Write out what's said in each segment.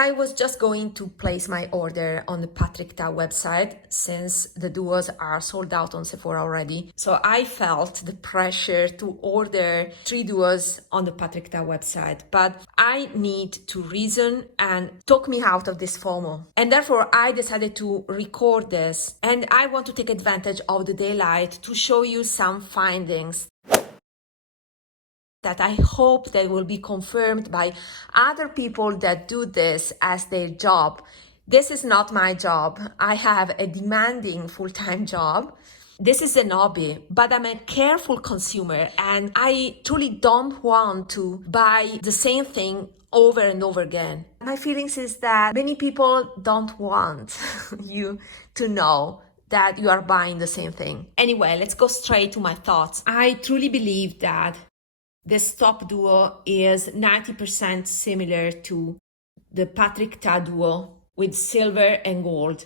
I was just going to place my order on the Patrick Ta website since the duos are sold out on Sephora already. So I felt the pressure to order 3 duos on the Patrick Ta website, but I need to reason and talk me out of this FOMO. And therefore I decided to record this, and I want to take advantage of the daylight to show you some findings that I hope that will be confirmed by other people that do this as their job. This is not my job. I have a demanding full-time job. This is an hobby, but I'm a careful consumer and I truly don't want to buy the same thing over and over again. My feelings is that many people don't want you to know that you are buying the same thing. Anyway, let's go straight to my thoughts. I truly believe that this top duo is 90% similar to the Patrick Ta duo with silver and gold.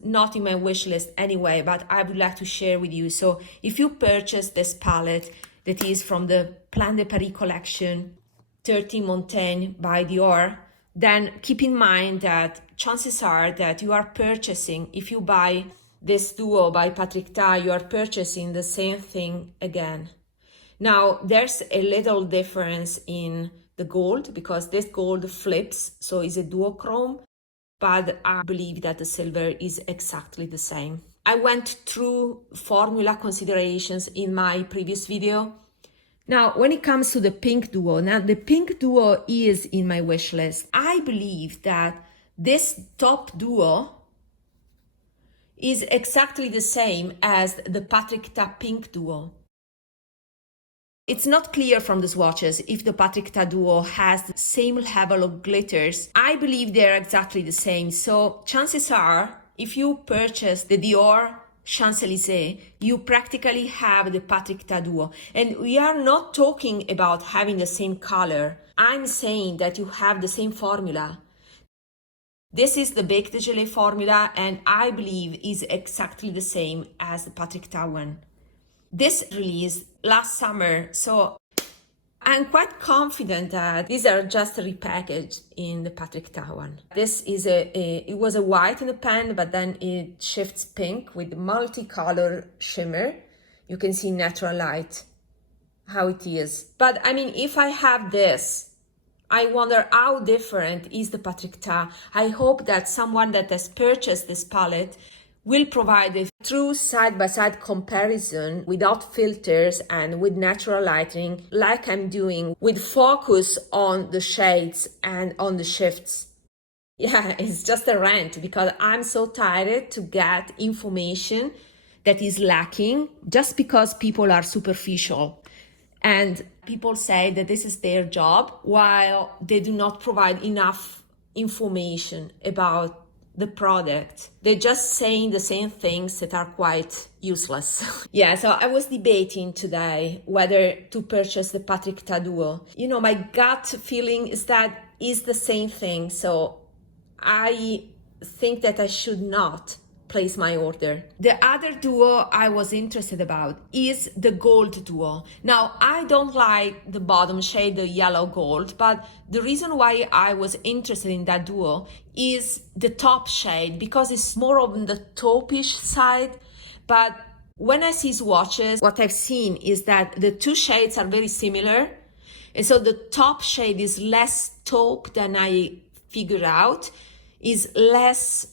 Not in my wish list anyway, but I would like to share with you. So if you purchase this palette that is from the Plan de Paris collection, 13 Montaigne by Dior, then keep in mind that chances are that you are purchasing, if you buy this duo by Patrick Ta, you are purchasing the same thing again. Now, there's a little difference in the gold because this gold flips, so it's a duochrome, but I believe that the silver is exactly the same. I went through formula considerations in my previous video. Now, when it comes to the pink duo, now the pink duo is in my wish list. I believe that this top duo is exactly the same as the Patrick Ta pink duo. It's not clear from the swatches if the Patrick Ta duo has the same level of glitters. I believe they're exactly the same. So chances are, if you purchase the Dior Champs-Élysées, you practically have the Patrick Ta duo. And we are not talking about having the same color. I'm saying that you have the same formula. This is the Bec de Gelée formula, and I believe is exactly the same as the Patrick Ta one. This released last summer, so I'm quite confident that these are just repackaged in the Patrick Ta one. This is it was a white in the pen, but then it shifts pink with multicolor shimmer. You can see natural light, how it is. But I mean, if I have this, I wonder how different is the Patrick Ta. I hope that someone that has purchased this palette will provide a true side-by-side comparison without filters and with natural lighting, like I'm doing, with focus on the shades and on the shifts. Yeah, it's just a rant because I'm so tired to get information that is lacking just because people are superficial. And people say that this is their job while they do not provide enough information about the product. They're just saying the same things that are quite useless. Yeah, so I was debating today whether to purchase the Patrick Ta duo. You know, my gut feeling is that it's the same thing. So I think that I should not place my order. The other duo I was interested about is the gold duo. Now, I don't like the bottom shade, the yellow gold, but the reason why I was interested in that duo is the top shade because it's more on the taupish side. But when I see swatches, what I've seen is that the two shades are very similar. And so the top shade is less taupe than I figured out, is less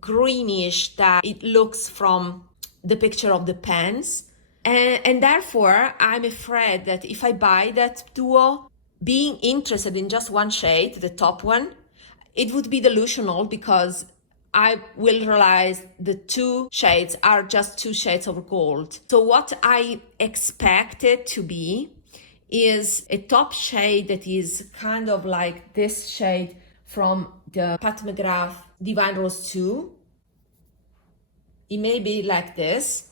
greenish that it looks from the picture of the pens, and therefore I'm afraid that if I buy that duo, being interested in just one shade, the top one, it would be delusional because I will realize the two shades are just two shades of gold. So what I expected to be is a top shade that is kind of like this shade from the Pat McGrath Divine Rose 2. It may be like this.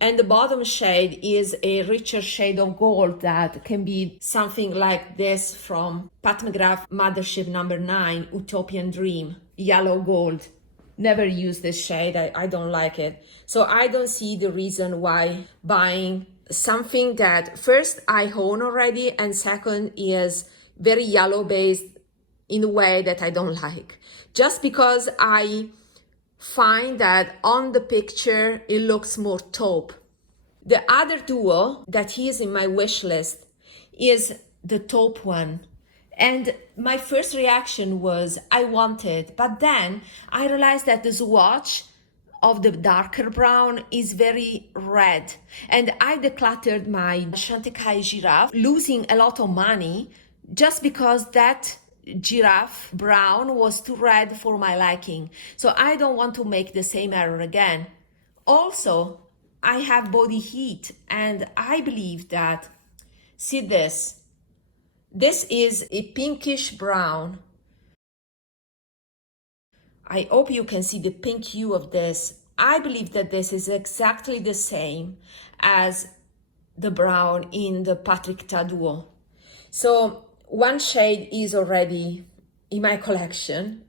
And the bottom shade is a richer shade of gold that can be something like this from Pat McGrath Mothership number 9, Utopian Dream, yellow gold. Never use this shade, I don't like it. So I don't see the reason why buying something that first I own already, and second is very yellow based in a way that I don't like. Just because I find that on the picture it looks more taupe. The other duo that is in my wish list is the taupe one. And my first reaction was I want it, but then I realized that the swatch of the darker brown is very red, and I decluttered my Chantecaille Giraffe, losing a lot of money just because that Giraffe brown was too red for my liking. So I don't want to make the same error again. Also, I have body heat, and I believe that, see this is a pinkish brown. I hope you can see the pink hue of this. I believe that this is exactly the same as the brown in the Patrick Ta duo. So one shade is already in my collection.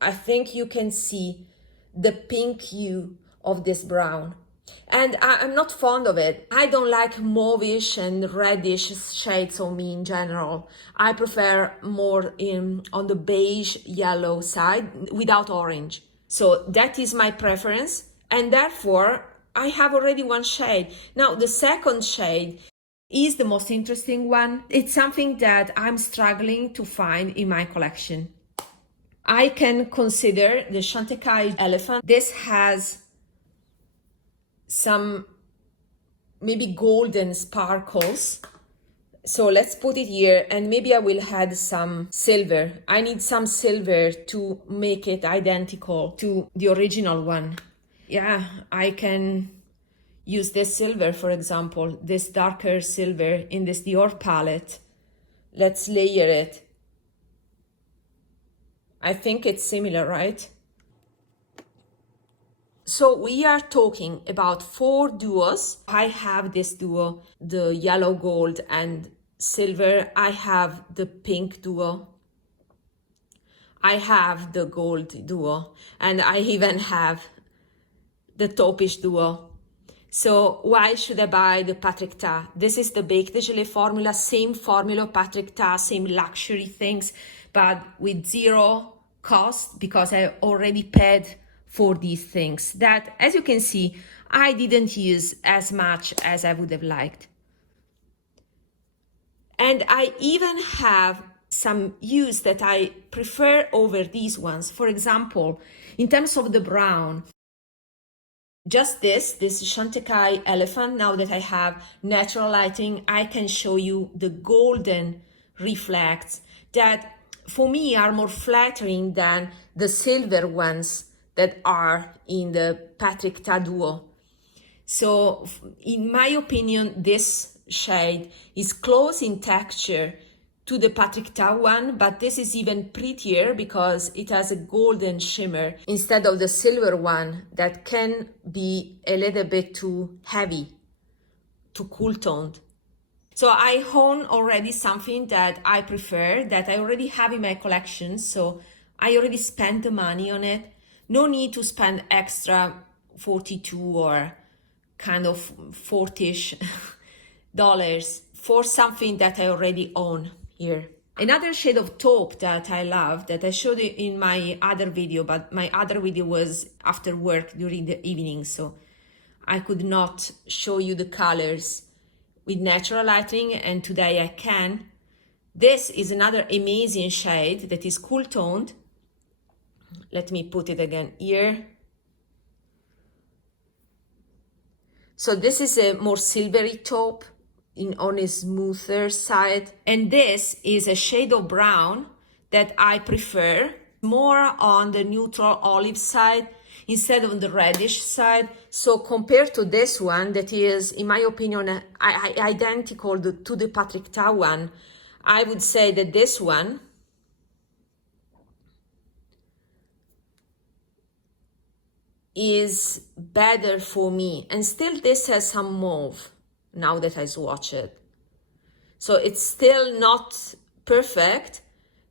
I think you can see the pink hue of this brown. And I'm not fond of it. I don't like mauvish and reddish shades on me in general. I prefer more on the beige yellow side without orange. So that is my preference, and therefore I have already one shade. Now the second shade is the most interesting one. It's something that I'm struggling to find in my collection. I can consider the Chantecaille Elephant. This has some maybe golden sparkles. So let's put it here, and maybe I will add some silver. I need some silver to make it identical to the original one. Yeah, I can use this silver, for example, this darker silver in this Dior palette. Let's layer it. I think it's similar, right? So we are talking about 4 duos. I have this duo, the yellow gold and silver. I have the pink duo. I have the gold duo, and I even have the taupish duo. So why should I buy the Patrick Ta? This is the Baked Gelée formula, same formula, Patrick Ta, same luxury things, but with zero cost because I already paid for these things that, as you can see, I didn't use as much as I would have liked. And I even have some hues that I prefer over these ones. For example, in terms of the brown, just this Chantecaille Elephant. Now that I have natural lighting, I can show you the golden reflects that for me are more flattering than the silver ones that are in the Patrick Ta duo. So in my opinion, this shade is close in texture to the Patrick Ta one, but this is even prettier because it has a golden shimmer instead of the silver one that can be a little bit too heavy, too cool toned. So I own already something that I prefer, that I already have in my collection, so I already spent the money on it. No need to spend extra 42 or kind of 40-ish dollars for something that I already own here. Another shade of taupe that I love, that I showed you in my other video, but my other video was after work during the evening, so I could not show you the colors with natural lighting, and today I can. This is another amazing shade that is cool toned. Let me put it again here. So this is a more silvery taupe on a smoother side. And this is a shade of brown that I prefer, more on the neutral olive side instead of the reddish side. So compared to this one, that is, in my opinion, identical to the Patrick Ta one, I would say that this one is better for me. And still this has some mauve now that I swatch it. So it's still not perfect.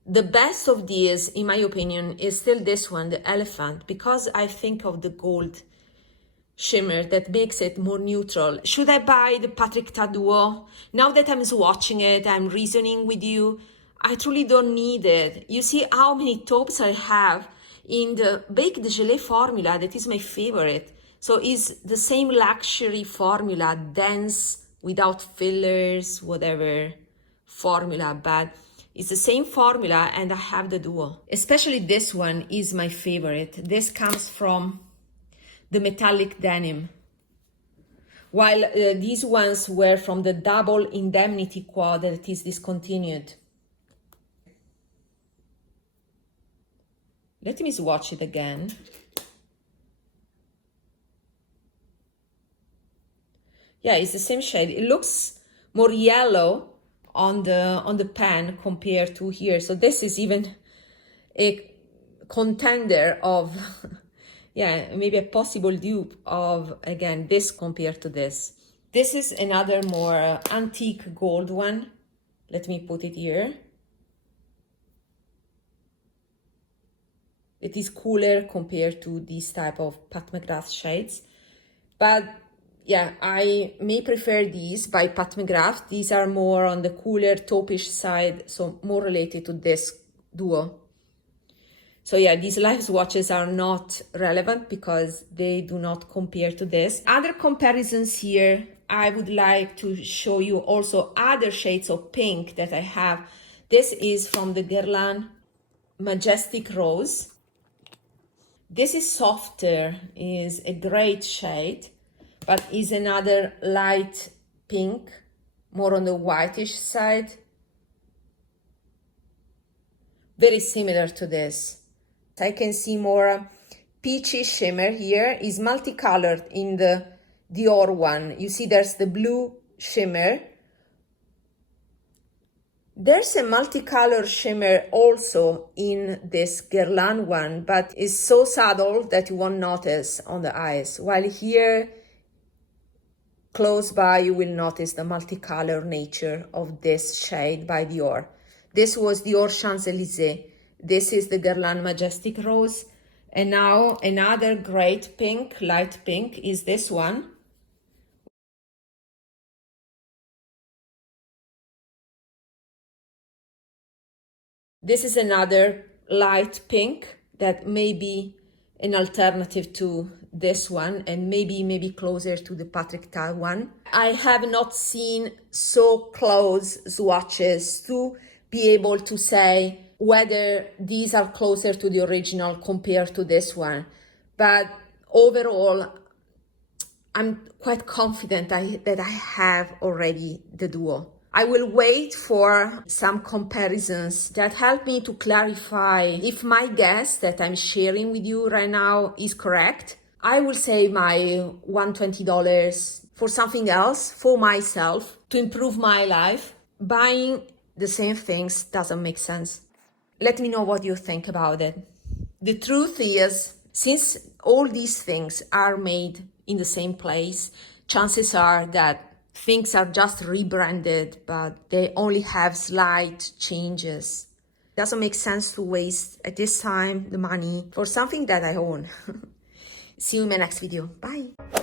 The best of these, in my opinion, is still this one, the elephant, because I think of the gold shimmer that makes it more neutral. Should I buy the Patrick Ta Duo? Now that I'm swatching it, I'm reasoning with you. I truly don't need it. You see how many taupes I have in the Baked Gelée formula that is my favorite. So it's the same luxury formula, dense, without fillers, whatever formula, but it's the same formula and I have the Duo. Especially this one is my favorite. This comes from the metallic denim, while these ones were from the Double Indemnity quad that is discontinued. Let me swatch it again. Yeah, it's the same shade. It looks more yellow on the pan compared to here. So this is even a contender of, yeah, maybe a possible dupe of, again, this compared to this. This is another more antique gold one. Let me put it here. It is cooler compared to this type of Pat McGrath shades. But yeah, I may prefer these by Pat McGrath. These are more on the cooler taupish side, so more related to this Duo. So yeah, these live swatches are not relevant because they do not compare to this. Other comparisons here, I would like to show you also other shades of pink that I have. This is from the Guerlain Majestic Rose. This is softer, is a great shade, but is another light pink, more on the whitish side. Very similar to this. I can see more peachy shimmer here. Is multicolored in the Dior one. You see there's the blue shimmer. There's a multicolor shimmer also in this Guerlain one, but it's so subtle that you won't notice on the eyes. While here, close by, you will notice the multicolor nature of this shade by Dior. This was Dior Champs-Élysées. This is the Guerlain Majestic Rose. And now another great pink, light pink, is this one. This is another light pink that may be an alternative to this one and maybe closer to the Patrick Ta one. I have not seen so close swatches to be able to say whether these are closer to the original compared to this one. But overall, I'm quite confident that I have already the Duo. I will wait for some comparisons that help me to clarify if my guess that I'm sharing with you right now is correct. I will save my $120 for something else, for myself, to improve my life. Buying the same things doesn't make sense. Let me know what you think about it. The truth is, since all these things are made in the same place, chances are that things are just rebranded, but they only have slight changes. Doesn't make sense to waste at this time the money for something that I own. See you in my next video. Bye.